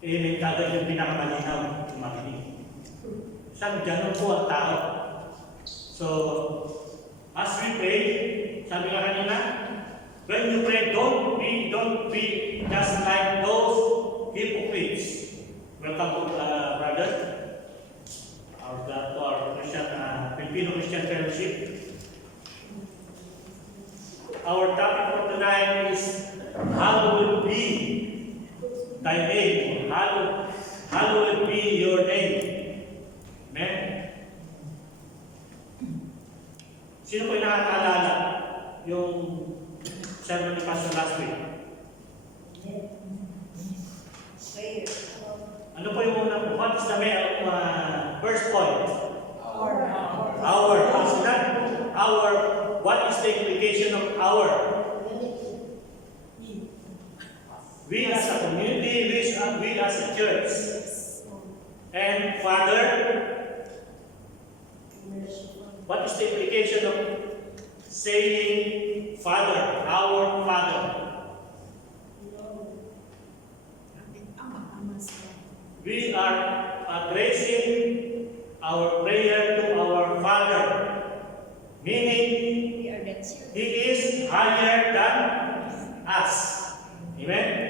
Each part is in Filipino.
kagad yung pinakamalinaw yung makinig. Isang ganun po ang tao. So, as we pray, sabi nga kanina, when you pray, don't be just like those hypocrites. Welcome to brother, to our Christian, Filipino Christian Fellowship. Our topic for tonight is hallowed be thy name. Hallowed be your name. Amen. Sino po yung nakakaalala yung sermon ni Pastor last week? Ano po yung una po? What is the first point? Our. How's that? Our. What is the implication of our? We as a community, we as a church. And Father, what is the implication of saying Father, our Father? We are addressing our prayer to our Father, meaning He is higher than us. Amen?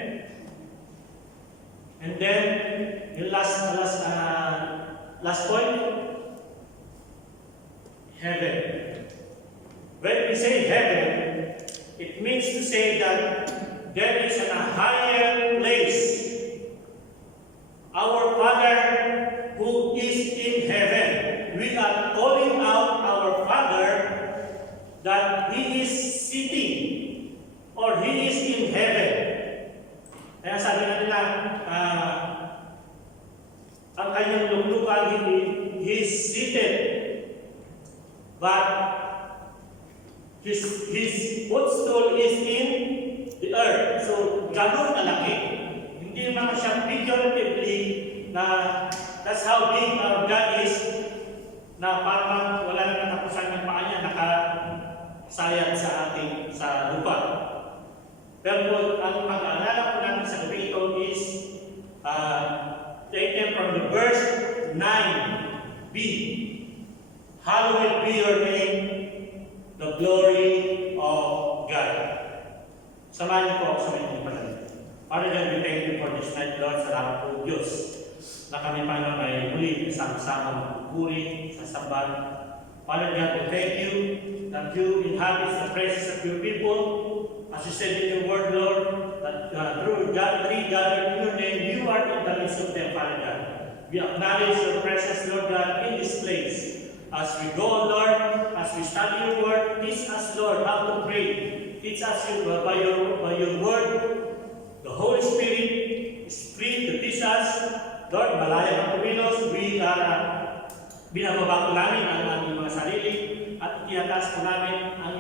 And then, yung last point, heaven. When we say heaven, it means to say that there is a higher place. Our Father who is in heaven. We are calling out our Father that He is sitting or He is in heaven. Kaya sabi na nila, ang kanyang luglugan, He is seated, but His footstool is in the earth. So, ganun kalaki. Hindi naman siya figuratively na that's how big our God is, na parang wala na katapusan ng paa niya, nakasayad sa lupa. Pero ang mag-aalala po natin sa gabi ito is taken from the verse 9b. Hallowed be your name, the glory of God. Samahan niyo po ako sa mga panalangin. Father God, we thank you for this night, Lord. Salamat po, Diyos, na kami Panginoon ay muli sama-sama magpupuri sa sambahan. Father God, we thank you that you inhabit the presence of your people. As you said in your word, Lord, that through God, three gathered in your name, you are in the midst of them, Father God. We acknowledge your presence, Lord God, in this place. As we go, Lord, as we study your word, teach us, Lord, how to pray. Teach us by your word. The Holy Spirit is free to teach us. Lord, malaya ang kumilos. We are binababa ko namin ang aming mga sarili at itiyataas ko namin ang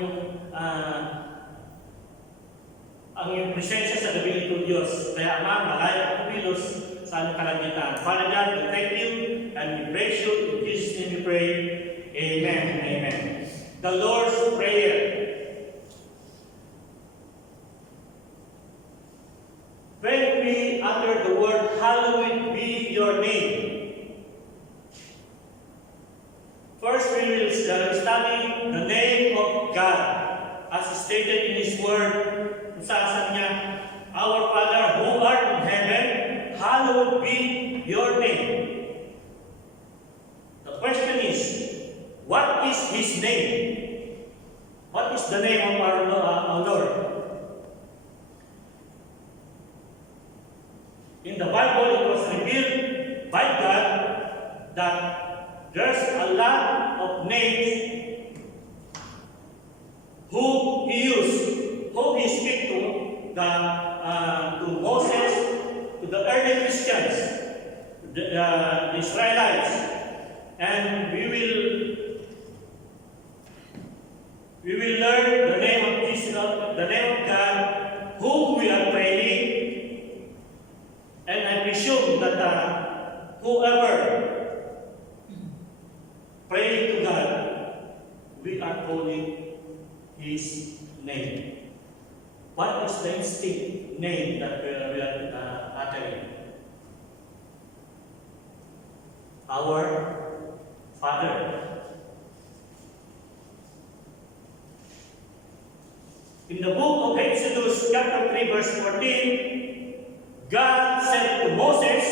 iyong presensya sa gabi ito, Diyos. Kaya Ama, malaya ang kumilos sa aming kalangitan. Father God, we thank you and we praise you. In Jesus' name we pray. Amen. Amen. The Lord's Prayer. When we utter the word, hallowed be your name. First, we will study the name of God, as stated in His Word. Sabi niya, our Father who art in heaven, hallowed be your name. The question is, what is His name? What is the name of our Lord? In the Bible, it was revealed by God that there's a lot of names who He used, who He speak to Moses, to the early Christians, the Israelites, and we will learn the name of Jesus, the name of God, whom we are praying. And I presume that whoever praying to God, we are calling His name. What is the instinct name that we are uttering? our Father. In the book of Exodus chapter 3 verse 14, God said to Moses,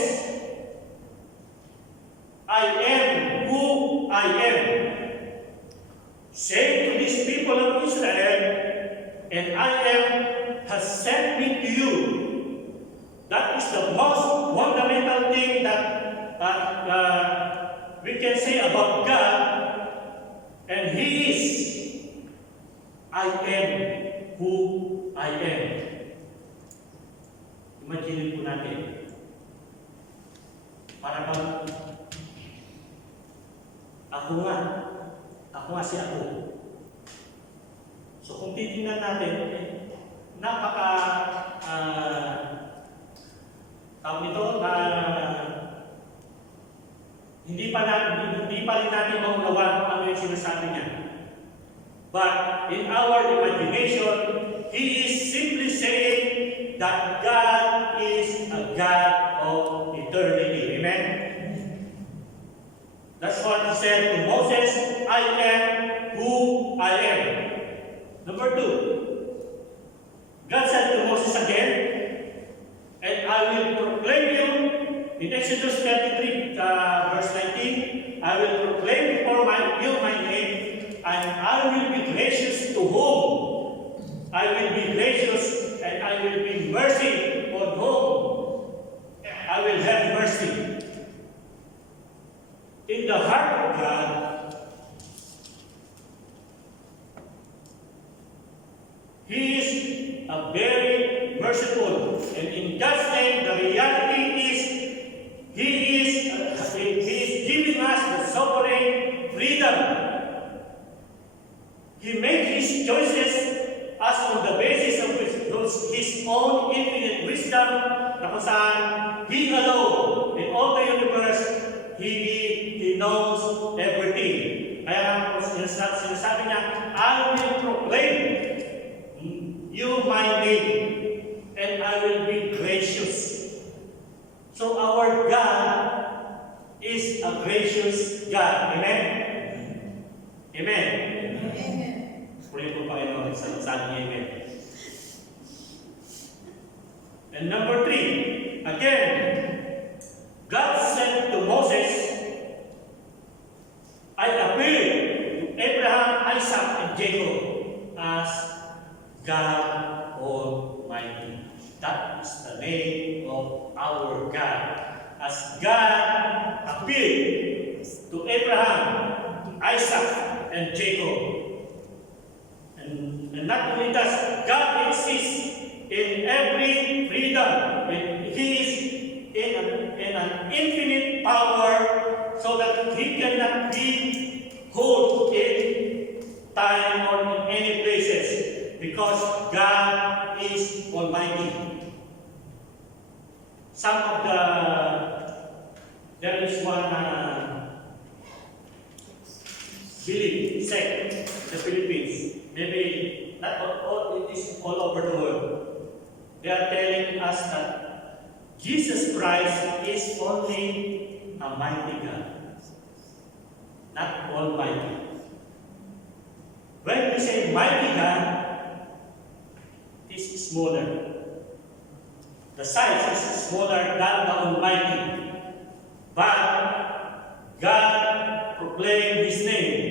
I am who I am. Say to these people of Israel, and I am has sent me to you. That is the most fundamental thing that we can say about God. And He is, I am who I am. Imagine po natin. Para bang ako nga si ako. So kung titingnan natin, napaka tawag nito na hindi pa rin natin maunawaan kung ano yung sinasabi niya. But in our imagination, He is simply saying that God is a God of eternity. Amen? That's what He said to Moses, I am who I am. Number 2, God said to Moses again, and I will proclaim you, in Exodus 33 verse 19, I will proclaim before you my name, and I will be gracious to whom I will be gracious, and I will be mercy on whom I will have mercy. In the heart of God, He is a very merciful, and in God's name, the reality is He is giving us the sovereign freedom. He makes His choices as on the basis of His own infinite wisdom, na kung saan He alone in all the universe, He knows everything. Kaya sinasabi niya, I will proclaim you my name, and I will be gracious. So our God is a gracious God. Amen? Amen? Amen. Puli po Panginoon sa sabi niya, amen. And number 3, again, God said to Moses, I appeared to Abraham, Isaac, and Jacob as God Almighty. That is the name of our God. As God appeared to Abraham, Isaac, and Jacob. And not only that, God exists in every freedom. And He is in an infinite power, so that He cannot be held in time or in any places, because God is Almighty. There is one belief sect in the Philippines. Maybe not all, it is all over the world. They are telling us that Jesus Christ is only a mighty God, not almighty. When we say mighty God, it is smaller. The size is smaller than the Almighty. But God proclaimed His name.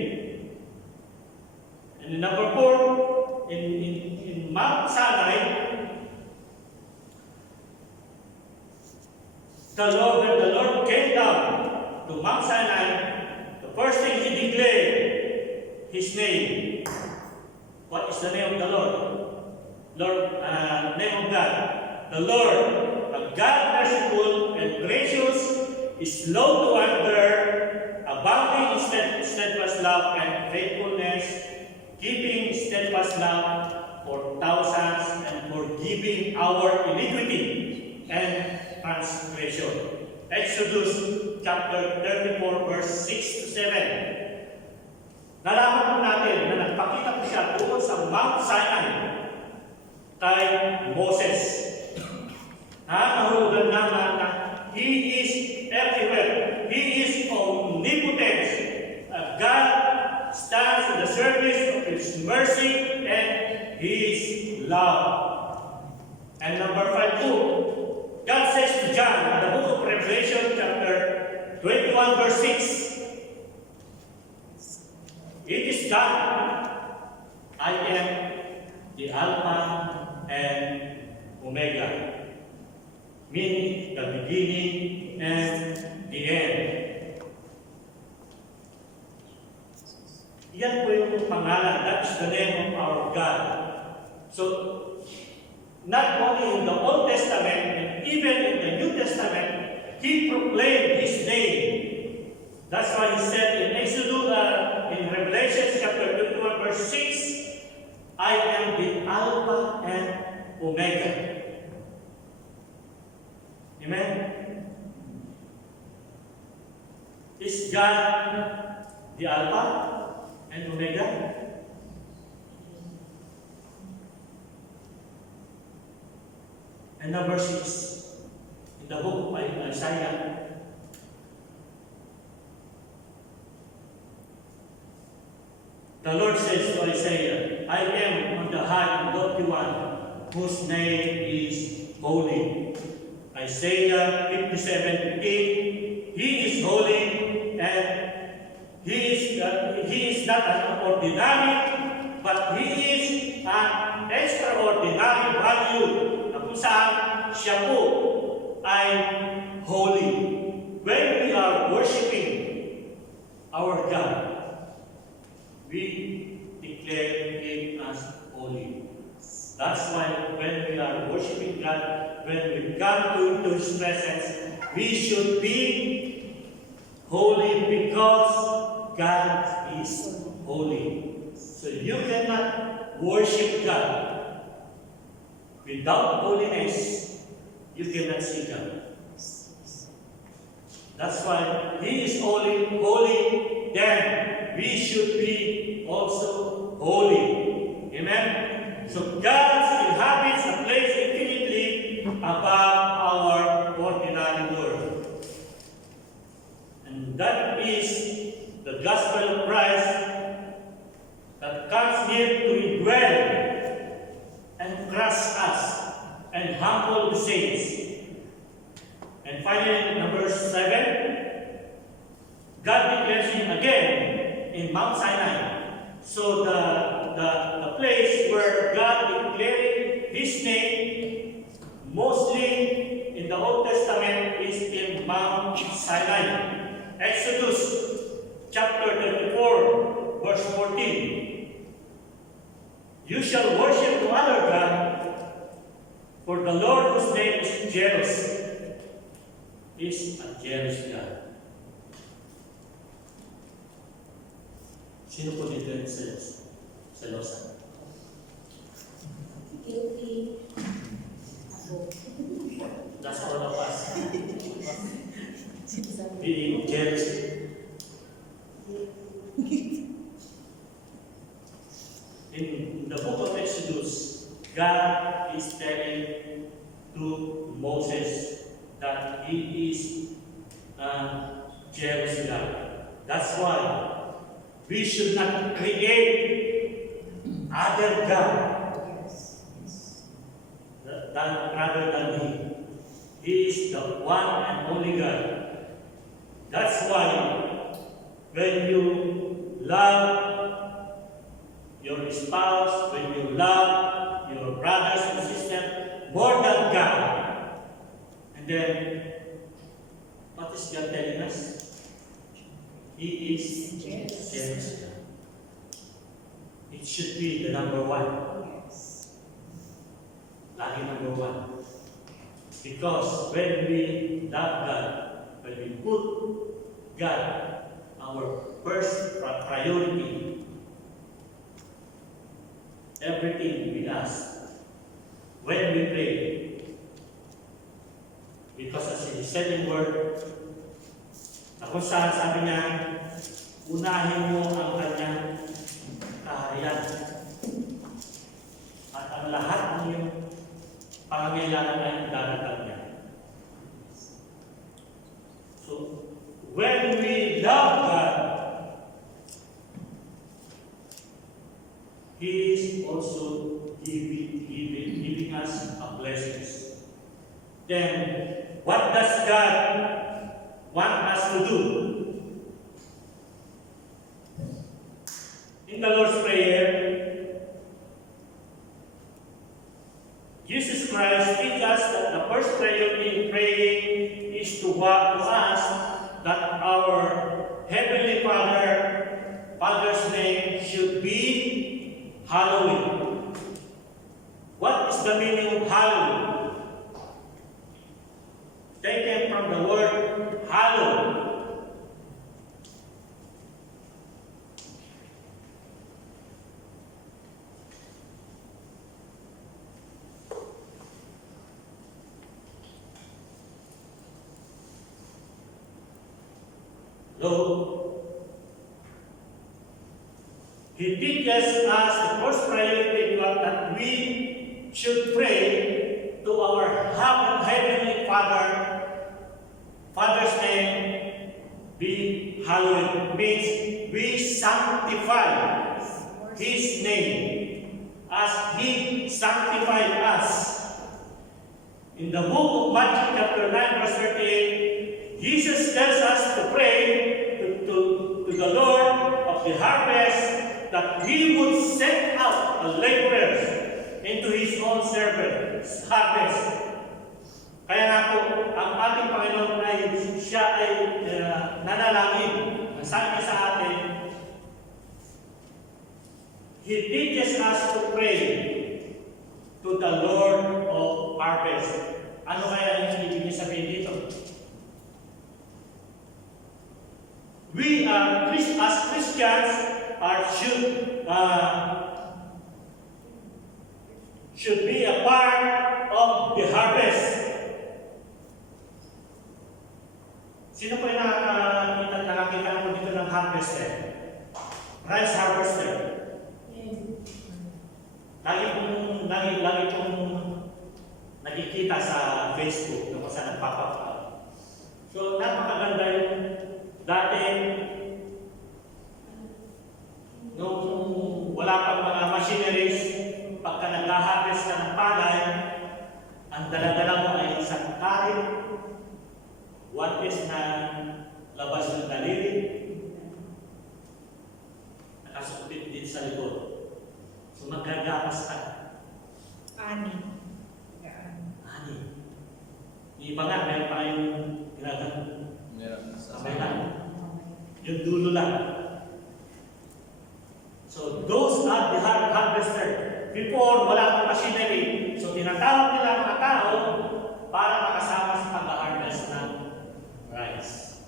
And number 4, in Mount Sinai, when the Lord came down to Mount Sinai, the first thing He declared, His name. What is the name of the Lord? Name of God. The Lord, a God merciful and gracious, is slow to anger, abounding in steadfast love and faithfulness, keeping steadfast love for thousands, and forgiving our iniquity and transgression. Exodus chapter 34 verse 6 to 7. Nalaman po natin na nagpakita po siya doon sa Mount Sinai kay Moses. Nahulugan naman na He is everywhere. He is 31 verse 6. It is God. I am the Alpha and Omega, meaning the beginning and the end. Yan po yung pangalan. That is the name of our God. So, not only in the Old Testament, and even in the New Testament, He proclaimed His name. That's why He said in Exodus, in Revelation chapter 21, verse 6, I am the Alpha and Omega. Amen? Is God the Alpha and Omega? And number 6, in the book of Isaiah, the Lord says to Isaiah, I am on the high and lofty one, whose name is holy. Isaiah 57:15, He is holy, and He is not an ordinary, but He is an extraordinary value, na kung saan siya po ay holy. When we are worshiping our God, we declare Him as holy. That's why when we are worshiping God, when we come into His presence, we should be holy because God is holy. So you cannot worship God without holiness. You cannot see God. That's why He is holy, then we should be also holy. Amen? So God inhabits a place infinitely above our ordinary world. And that is the gospel of Christ that comes here to indwell and crush us and humble the saints. And finally, number 7, God declares Him again in Mount Sinai. So the place where God declared His name mostly in the Old Testament is in Mount Sinai. Exodus chapter 34, verse 14. You shall worship no other God, for the Lord whose name is jealous is a jealous God. Sino po dito yung selosa? Guilty. Ako. That's all of us. Being jealous. In the book of Exodus, God is telling to Moses that He is a jealous God. That's why we should not create other God rather than He. He is the one and only God. That's why when you love your spouse, when you love your brothers and sisters more than God, and then what is God telling us? He is jealous. It should be the number one. Lagi number one. Because when we love God, when we put God our first priority, everything we ask, when we pray, because as He said in Word, kung saan sabi niya, unahin mo ang kanyang kaharian. At ang lahat ng iyong pangangailangan ay darating niya. So, when we love God, He is also giving us a blessings. Then, what does God want us to do. In the Lord's Prayer, Jesus Christ teaches us that the first priority in praying is to ask that our Heavenly Father's name should be hallowed. What is the meaning of hallowed? Taken from the word hallowed. So, he teaches us the first priority that we should pray to our Heavenly Father's name be hallowed. Means we sanctify His name as He sanctified us. In the book of Matthew chapter 9 verse 38, Jesus tells us to pray to the Lord of the harvest that He would send out laborers into His own harvest. Kaya nga po, ang ating Panginoon ay siya ay nanalangin. Sabi niya sa atin, He teaches us to pray to the Lord of harvest. Ano kaya yung ibig sabihin dito? We are as Christians should be a part of the harvest. Sino po yung nakakita mo dito ng harvester? Rice harvester. Lagi pong nakikita sa Facebook kung saan nagpapap. So, napakaganda yung dati, nung wala pang mga machineries, pagka nag-harvest ka ng palay, ang dala-dala mo ay isang karit, one piece na labas ng daliri, nakasukpit din sa likod. So magagapas ka. Ani. Yung iba nga, meron pa yung ginagawa. Sabay lang. Yung dulo lang. So those are the harvester. Before, wala pang machinery. So tinatawag nila mga tao para makasama sa pag-harvest ng rice.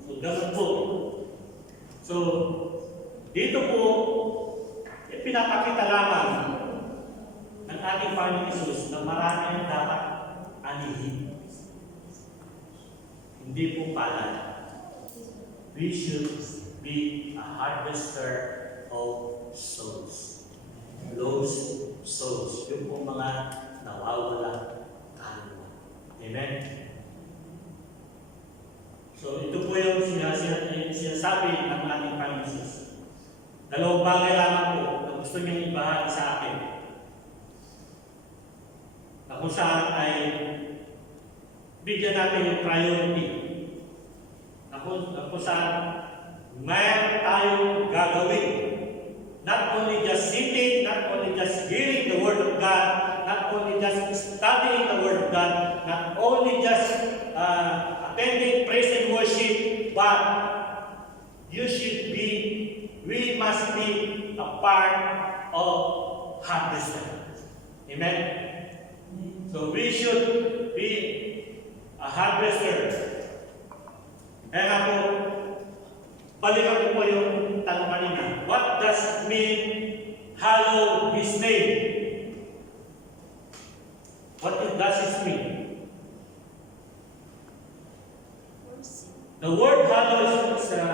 So ganun po. So dito po, pinapakita lamang ng ating Panginoon Hesus na marami ang dapat anihin. Hindi po pala. We should be a harvester of souls. Those souls. Yung po mga nawawala kaluluwa. Amen? So ito po yung sinasabi ng ating Panginoon Hesus. Dalawang bagay lamang po na gusto niyang ibahagi sa akin. Na kung saan ay bigyan natin yung priority. Na kung saan mayroon tayong gagawin. Not only just sitting, not only just hearing the Word of God, not only just studying the Word of God, not only just attending praise and worship, but we must be a part of harvester. Amen? So we should be a harvester. Kaya po, balikan ko po yung tanong kanina. What does it mean, hallow His name? What does it mean? The word hallow is a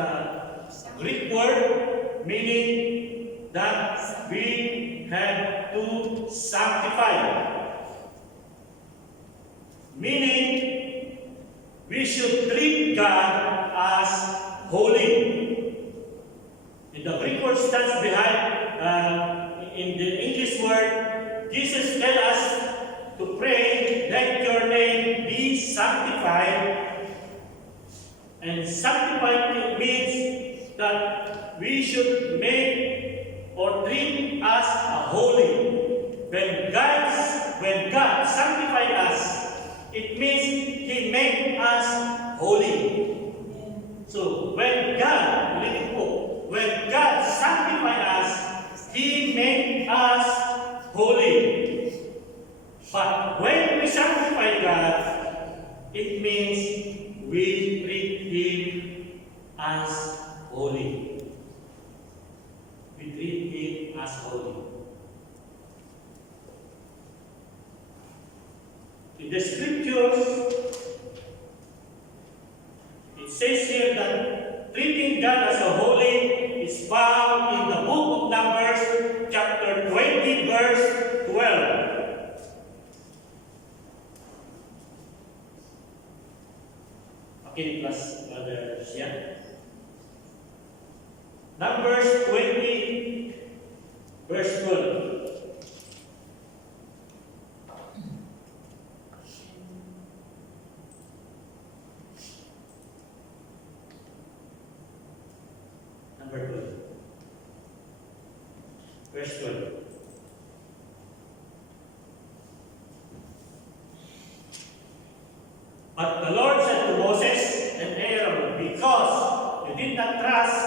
Greek word meaning that we have to sanctify. Meaning, we should treat God as holy. And the Greek word stands behind, in the English word, Jesus tells us to pray, let your name be sanctified, And sanctified means that we should make or treat us holy. When God sanctified us, it means He made us holy. So when God sanctified us, He made us holy. But when we sanctify God, it means we treat Him as holy. We treat Him as holy. In the scriptures, it says here that treating God as a holy is found in the book of Numbers, chapter 20, verse 12. Okay, plus Brother Sian. Numbers 20, verse 12. Number 12. Verse 12. But the Lord said to Moses and Aaron, because you did not trust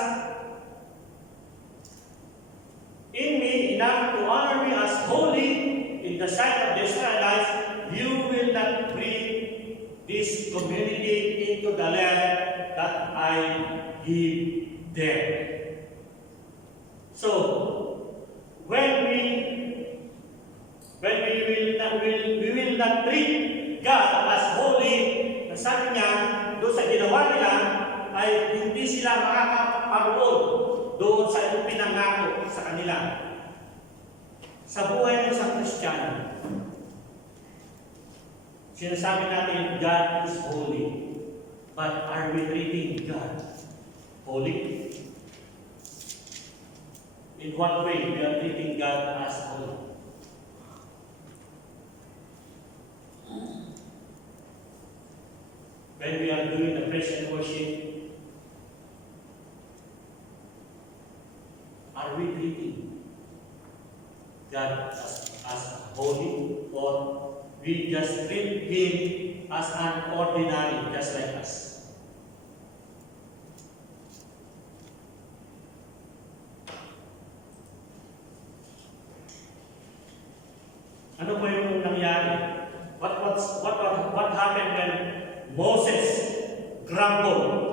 in me enough to honor me as holy in the sight of the Israelites, you will not bring this community into the land that I give them. So, when we will not treat God as holy, sabi niya, doon sa ginawa nila, ay hindi sila makakaparoon doon sa iyong pinangako sa kanila. Sa buhay ng isang Kristiyano, sinasabi natin, God is holy. But are we treating God holy? In what way we are treating God as holy? When we are doing the praise and worship, are we treating God as holy, or we just treat Him as an ordinary, just like us? Ano po yung nangyari? What happened when Moses grumbled?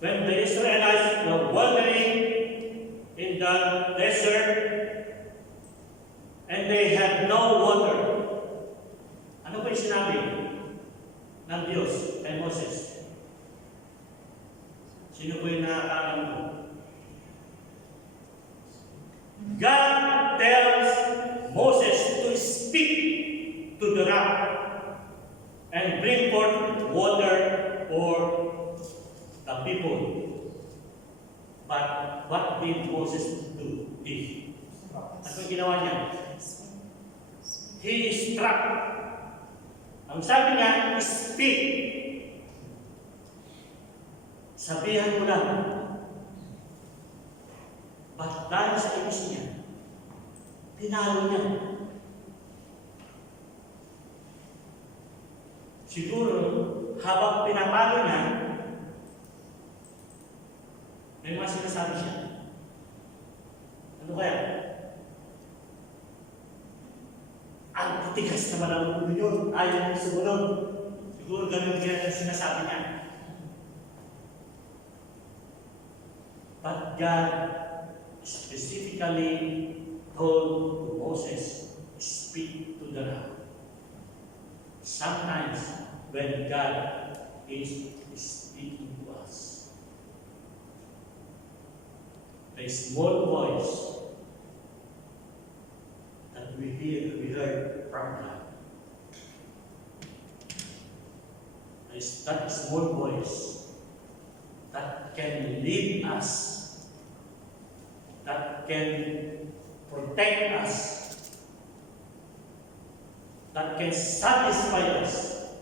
When the Israelites were wandering in the desert and they had no water, ano po yung sinabi ng Diyos kay Moses? Sino po yung nakakaalam mo? God tells Moses to speak to the rock and bring forth water for the people. But what did Moses do? Ano ginawa niya? He struck. Ang sabi niya, speak. Sabihan mo lang. But dahil sa ibis niya, tinalo niya. Siguro, habang pinapalo niya, may mga sinasabi siya. Ano kaya? Ang tigas naman ang ulo yun. Ayaw niya sumunod. Siguro ganun kaya ang sinasabi niya. But God specifically told Moses, speak to the rock. Sometimes when God is speaking to us, a small voice that we heard from God. That small voice that can lead us, that can protect us, that can satisfy us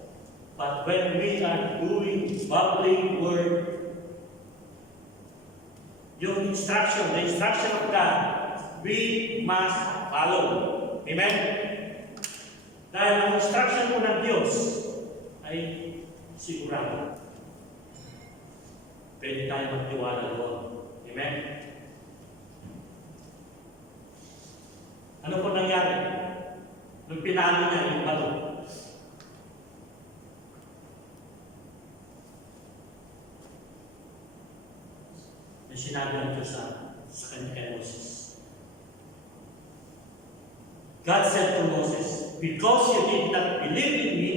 But when we are doing bubbling word, yung instruction, the instruction of God, we must follow. Amen? Dahil ang instruction po ng Diyos ay sigurado. Pwede tayo magtiwala doon. Amen? Ano po nangyari? Nung pinalo niya yung bato. Yung sinabi ng Diyos sa kanya kay Moses. God said to Moses, because you did not believe in me,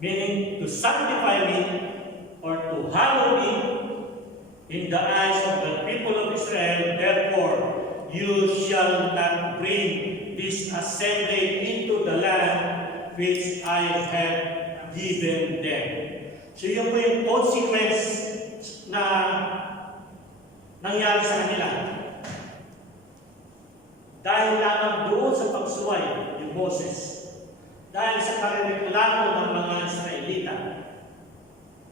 meaning to sanctify me or to hallow me in the eyes of the people of Israel, therefore you shall not bring this assembly into the land which I have given them. So yun po yung consequence na nangyari sa kanila. Dahil lamang doon sa pagsuway ni Moses, dahil sa kareklamo ng mga Israelita,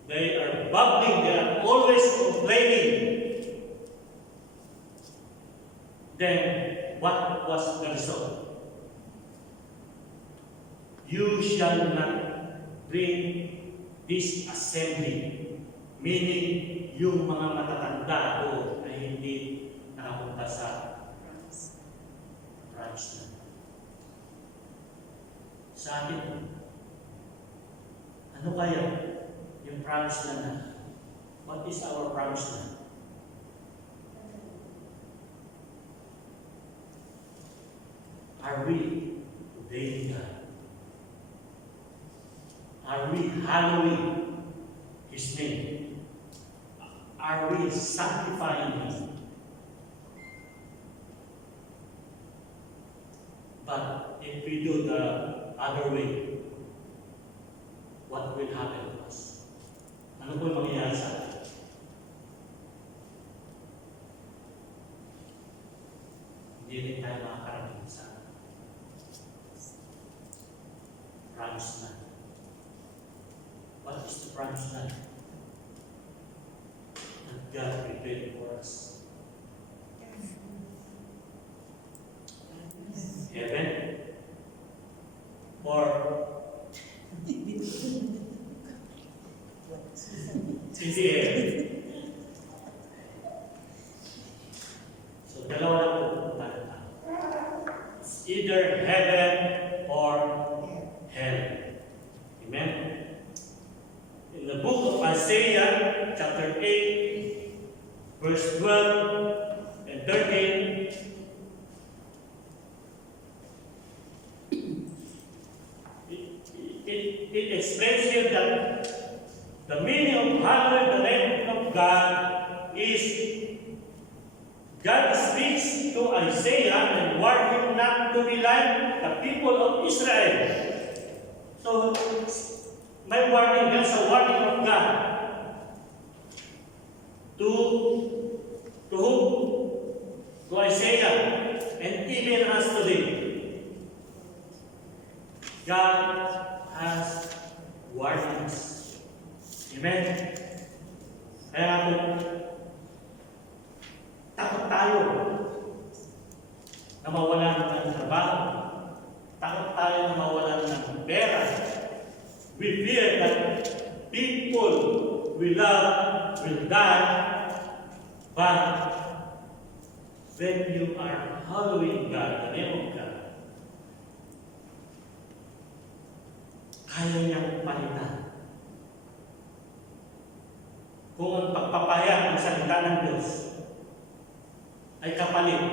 they are bubbling, they are always complaining. Then, what was the result? You shall not bring this assembly, meaning yung mga matatanda doon ay hindi nakapunta sa promised land. Sa atin, ano kaya yung promised land na? What is our promised land? Are we obeying God? Are we hallowing His name? Are we sanctifying Him? But if we do the other way, what will happen to us? Ano po yung mangyayari sa atin? Hindi rin tayo makakarating sa promised land. What is the promised land? That God prepared for us. Heaven or hindi So dalawa lang po pupuntahan tayo. It's either heaven or hell. Amen? In the book of Isaiah, chapter 8, verse 12 and 13, it explains here that the meaning of hallowing the name of God is God speaks to Isaiah and warned him not to be like the people of Israel. So, may warning, there's a warning of God. To whom? To Isaiah and even us today. God has warnings. Amen? Kaya po, takot tayo na mawalan ng trabaho. Takot tayo na mawalan ng pera. We fear that people we love will die. But when you are hallowing God, the name of God, kaya niyang palitan. Kung ang pagpapahayag ng salita ng Diyos ay kapalit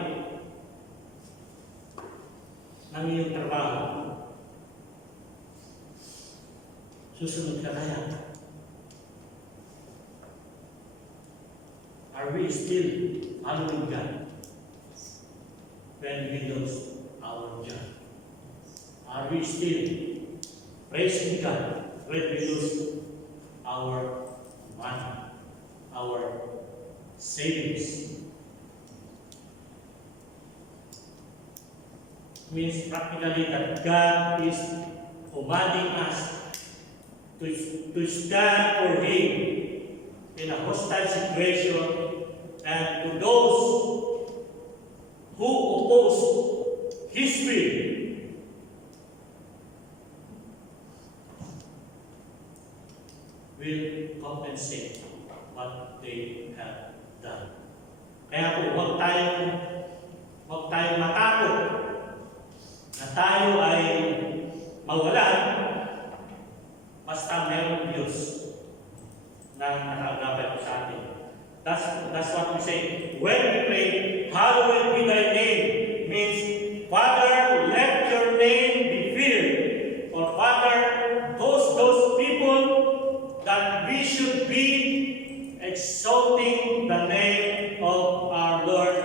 ng iyong trabaho, susunod ka kaya? Are we still honoring God when we lose our job? Are we still praising God when we lose our money, our savings? Means practically that God is commanding us to stand for Him in a hostile situation, and to those who oppose His will, will compensate what they have done. Kaya po, huwag tayong matakot na tayo ay mawalan basta mayroong Diyos na nakagabay sa atin. That's what we say. When we pray, hallowed be thy name, means, Father, let your name be feared. Or Father, those people that we should be exalting the name of our Lord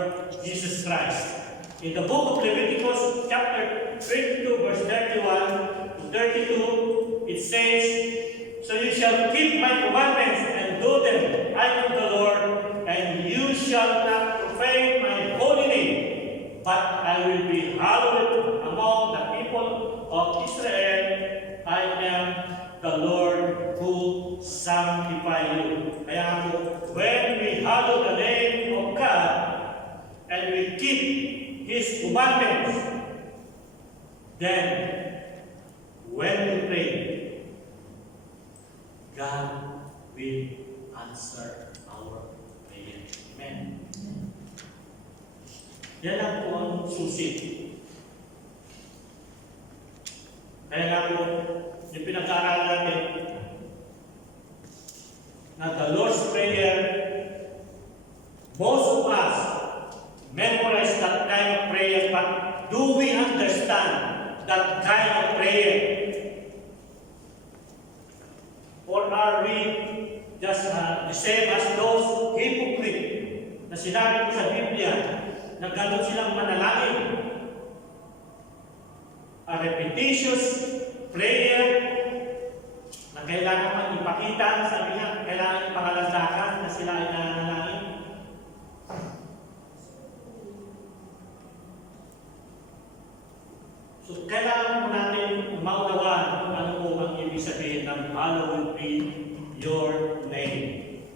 Jesus Christ. In the book of Leviticus, chapter 22, verse 31 to 32, it says, So you shall keep my commandments and do them. I am the Lord, and you shall not profane my holy name, but I will be hallowed among the people of Israel. I am the Lord who sanctify you. Kaya when we hallow the name of God and we keep His commandments, then when we pray, God will answer our prayer. Amen. Yan lang po ang susi. Kaya nga po, yung pinag-aaralan natin, na the Lord's Prayer, most of us memorize that kind of prayer, but do we understand that kind of prayer? Or are we just the same as those hypocrites na sinabi ko sa Biblia na gano'n silang manalangin? A repetitious prayer na kailangan pang ipakita, sabi nga, kailangan ipangalandakan na sila ay nananalangin. So, kailangan po natin maunawaan kung ano po ang ibig sabihin ng hallowed be your name.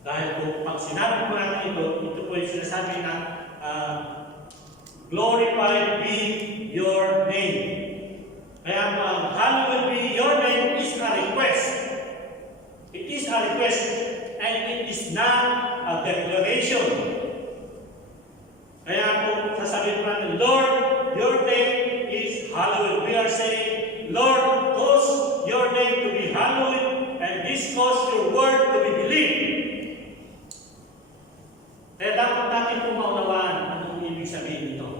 Dahil po, pag sinabi po natin ito po yung sinasabi na glorified be your name. Kaya po, ang hallowed be your name is a request. It is a request and it is not a declaration. Kaya po, sasabihin pa natin, Lord, your name is hallowed. We are saying, Lord, cause your name to be hallowed, and this cause your word to be believed. Kaya dapat natin po maunawaan anong ibig sabihin nito.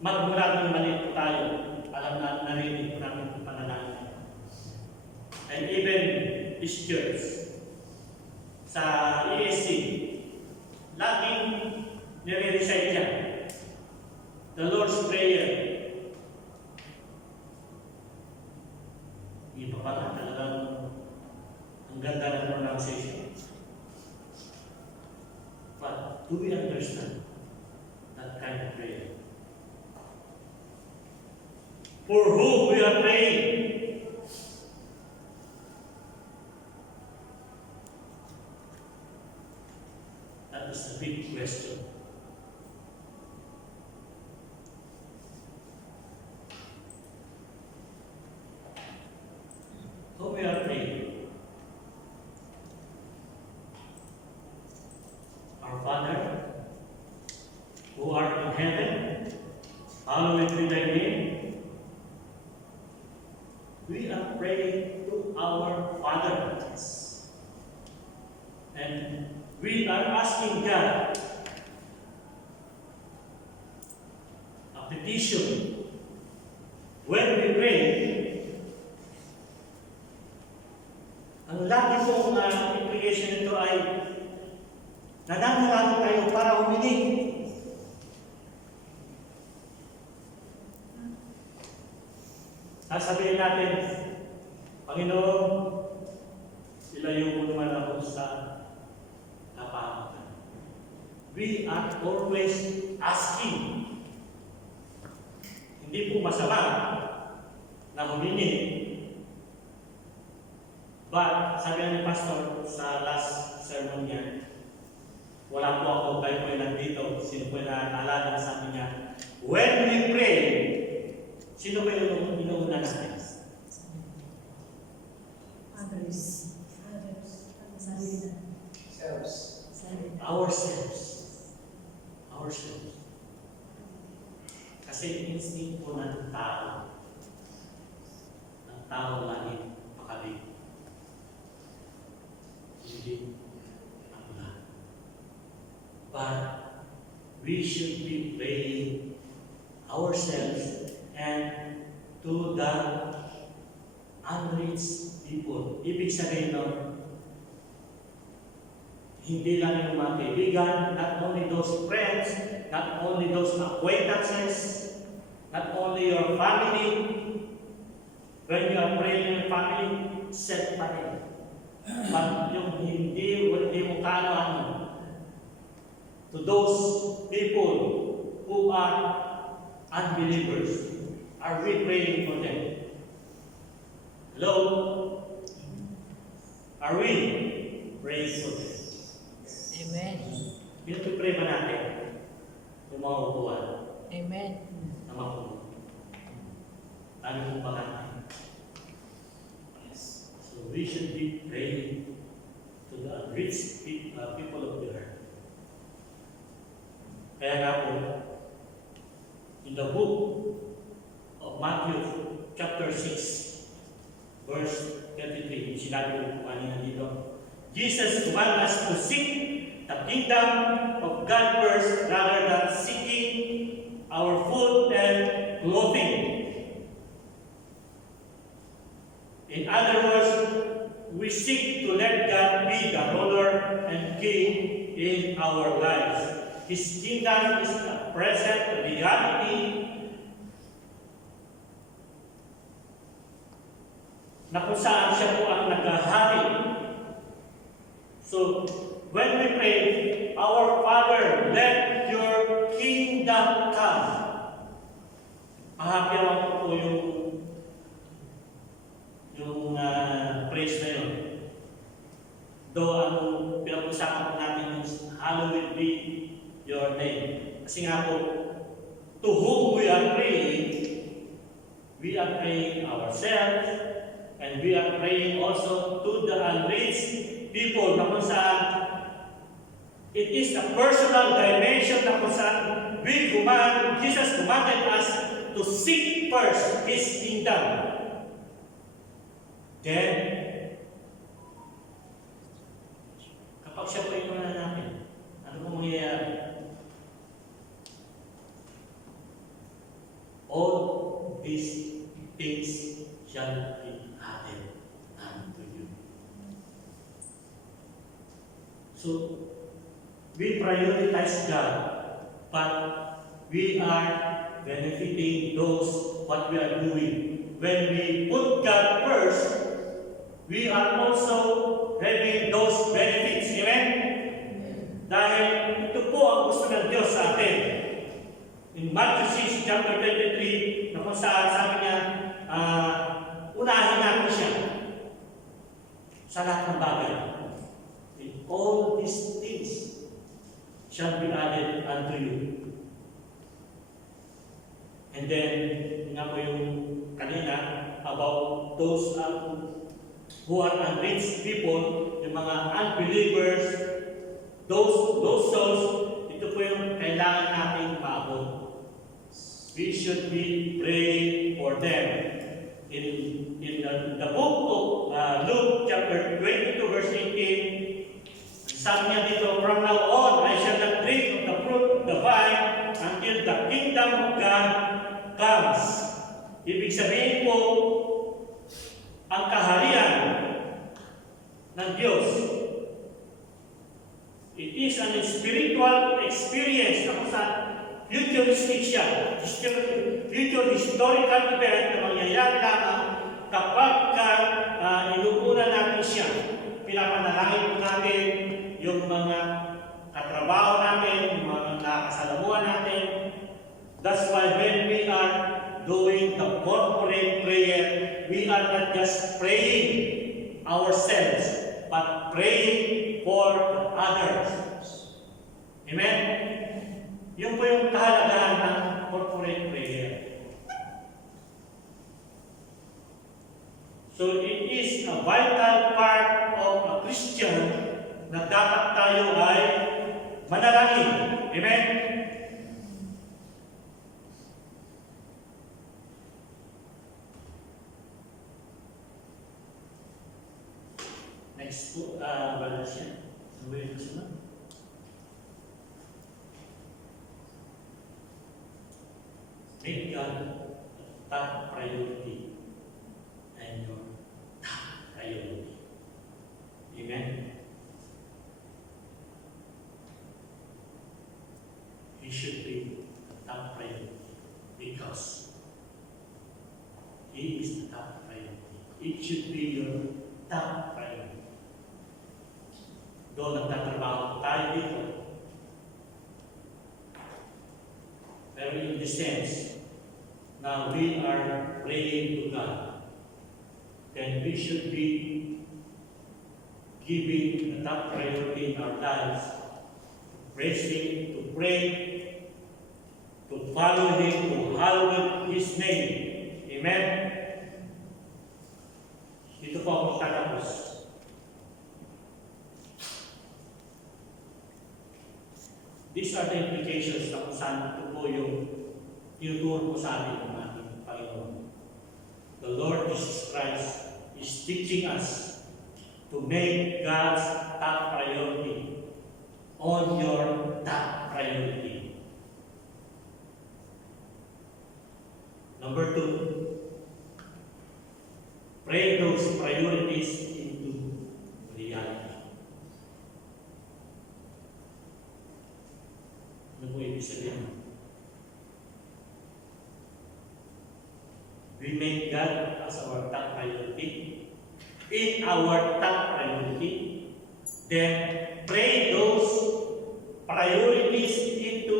Magmula ng maliit po tayo, alam na narinig po natin ang panalangin. And even this church, sa ESC, laging nire-recite yan. The Lord's Prayer. Iba pa na talagang ang ganda ng pronunciation. But do we understand that kind of prayer? For whom we are praying? That is a big question. So we are praying. Our Father, who art in heaven, hallowed be thy name. We are praying to our Father. And we are asking God a petition. When we pray, ang lagi pong implication nito ay nananalangin tayo para humiling. Sasabihin natin, Panginoon, ilayo mo naman ako sa kapahamakan. We are always asking. Hindi po masama na humingi. But, sabi ni Pastor sa last sermon niya, wala po ako, kayo po yung nandito, sino po yung nakakaalala, sabi niya, when we pray, sino po yung inuuna natin? Others. Sarili na. Sarili na. Ourselves. Ourselves. Kasi instinct po ng tao. Ng tao lagi pakali. Hindi ako na. But we should be praying ourselves and to the unreached people. Ibig sabihin nun, hindi lang yung mga kaibigan, not only those friends, not only those acquaintances, not only your family. When you are praying your family, set pa rin. But yung hindi mo kaano-ano, to those people who are unbelievers, are we praying for them? Hello? Are we praying for them? Amen. Pinag-pray ba natin yung mga upuan Amen. na makuha? Ano kung ba natin? So we should be praying to the unreached people of the earth. Kaya nga po, in the book of Matthew chapter 6, verse 33, sinabi ko po kanina dito, Jesus commands us to seek the kingdom of God first rather than seeking our food and clothing. In other words, we seek to let God be the ruler and king in our lives. His kingdom is a present reality na kung saan siya po ang naghahari. So, when we pray, our Father, let your kingdom come. Mahapyawan ko po yung praise na yun. Though ang pinag-usapan po natin is, hallowed be your name. Kasi nga po, to whom we are praying ourselves, and we are praying also to the unreached people na kung saan it is a personal dimension na kung saan Jesus commanded us to seek first His kingdom. Then, kapag siya po ito na natin, ano pong mangyayari? All these things shall be added unto you. So, we prioritize God, but we are benefiting those what we are doing. When we put God first, we are also having those benefits. Amen? Dahil ito po ang gusto ng Diyos sa atin. In Matthew 6, chapter 23, na kung saan sabi niya, unahin natin siya sa lahat ng bagay. And all these things shall be added unto you. And then, nga po yung kanina, about those who are unreached people, yung mga unbelievers, those souls, ito po yung kailangan nating maabot. We should be praying for them. In the book of Luke chapter 22 verse 18, sabi niya dito, from now on, I shall not drink of the fruit of the vine until the kingdom of God comes. Ibig sabihin po, ang kaharian ng Diyos, it is an spiritual experience na kung saan futuristic siya, future historical event na mangyayari lamang kapag inuuna natin siya. Pinapanalangin po natin yung mga katrabaho natin, yung mga nakasalamuhan natin. That's why when we are doing the corporate prayer, we are not just praying ourselves, but praying for the others. Amen? Yun po yung kahalagahan ng corporate prayer. So it is a vital part of a Christian na dapat tayo ay manalangin. Amen? Next po, wala siya. Ano yung sunod? Make God the top priority and your top priority. Amen? He should be the top priority because He is the top priority. It should be your top priority. Doon nagtatrabaho tayo dito. Pero in the sense na we are praying to God, then we should be giving the top priority in our lives, praising, to pray, to follow Him, to hallow His name. Amen? Dito po ako tatapos. These are the implications na kung saan ito po yung tinuturo po sa atin ng ating Panginoon. The Lord Jesus Christ is teaching us to make God's top priority on your top priority. Number 2, pray those priorities into reality. Ano po ibig sabihin? We make God as our top priority. In our top priority, then pray those priorities into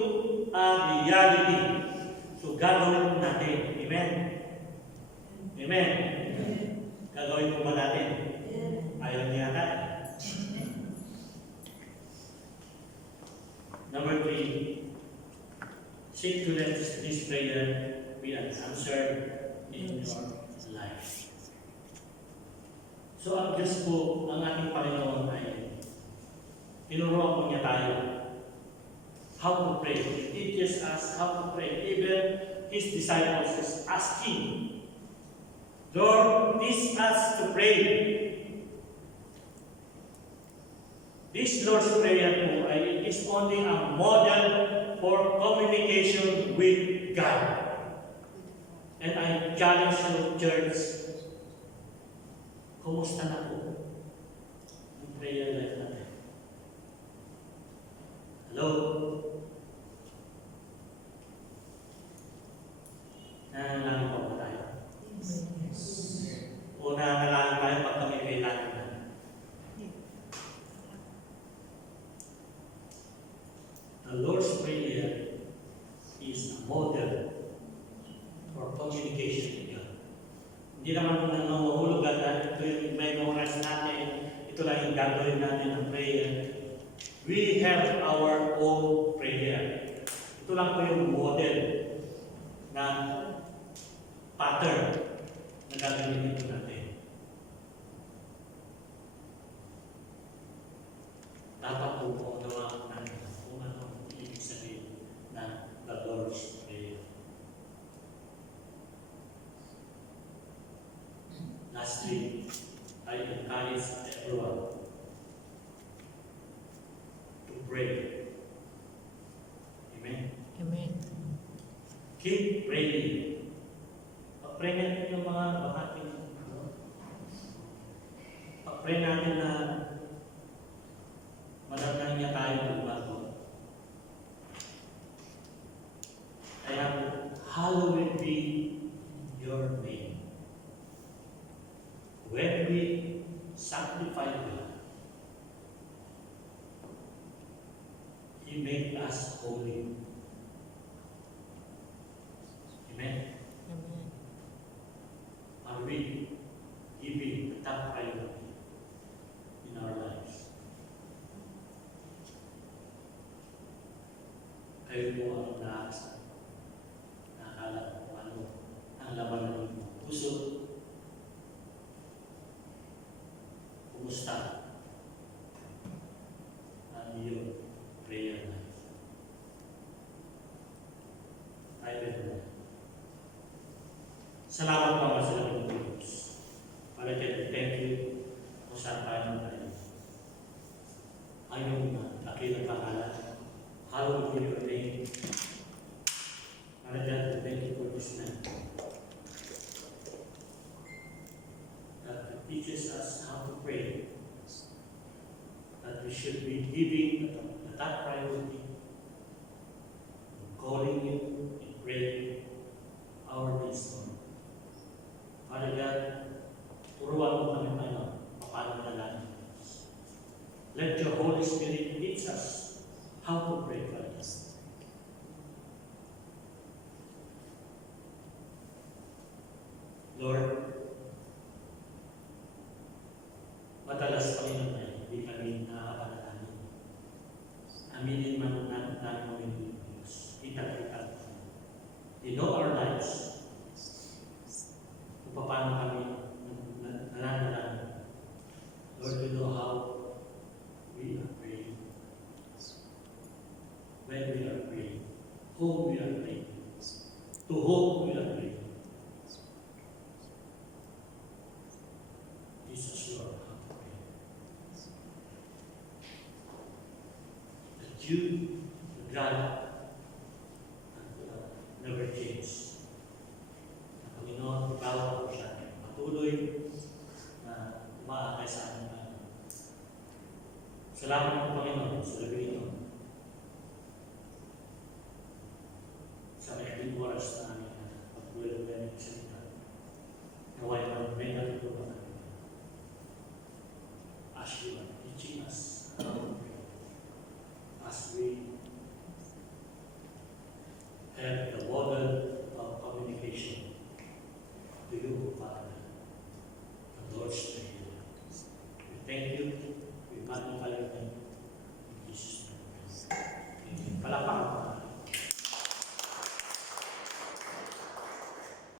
a reality. So gagawin po natin. Amen? Amen? Gagawin po ba natin? Ayaw niya na. Number 3, seek to let this prayer be an answer in your life. So ang Diyos po, ang ating Panginoon ay tinuruan po niya tayo how to pray. He teaches us how to pray. Even His disciples is asking, Lord, teach us to pray. This Lord's Prayer po ay it is only a model for communication with God. And I challenge you, church, kumusta na po ang prayer life natin? Hello? Nananalangin po ba tayo? O nananalangin tayo pag kami kailangan na? The Lord's Prayer is a model for communication with God. Hindi naman nangunguhulog at ito yung memorize natin, ito lang yung gagawin natin ng prayer. We have our own prayer. Ito lang po yung model na pattern na gagawin ito natin. Dapat po nawa natin kung ano ibig sabihin na the Lord's Prayer. Lastly, I encourage everyone to pray. Amen. Amen. Keep praying. Pag-pray natin yung mga bakating. Pag-pray natin na madatang niya tayo ng bago. Kaya, hallowed be your name. When we sanctify God, He made us holy. Amen. Amen. Salamat po mga sila ng Diyos. Father God, thank you po sa pangalan tayo. Ayong dakilang pangalan, hallowed be your name. Father God, thank you for this night. That teaches us how to pray. That we should be giving the top priority, calling you and praying our needs, Lord. Father God, turuan mo kami paano manalangin. Let your Holy Spirit teach us how to pray, Father. Lord,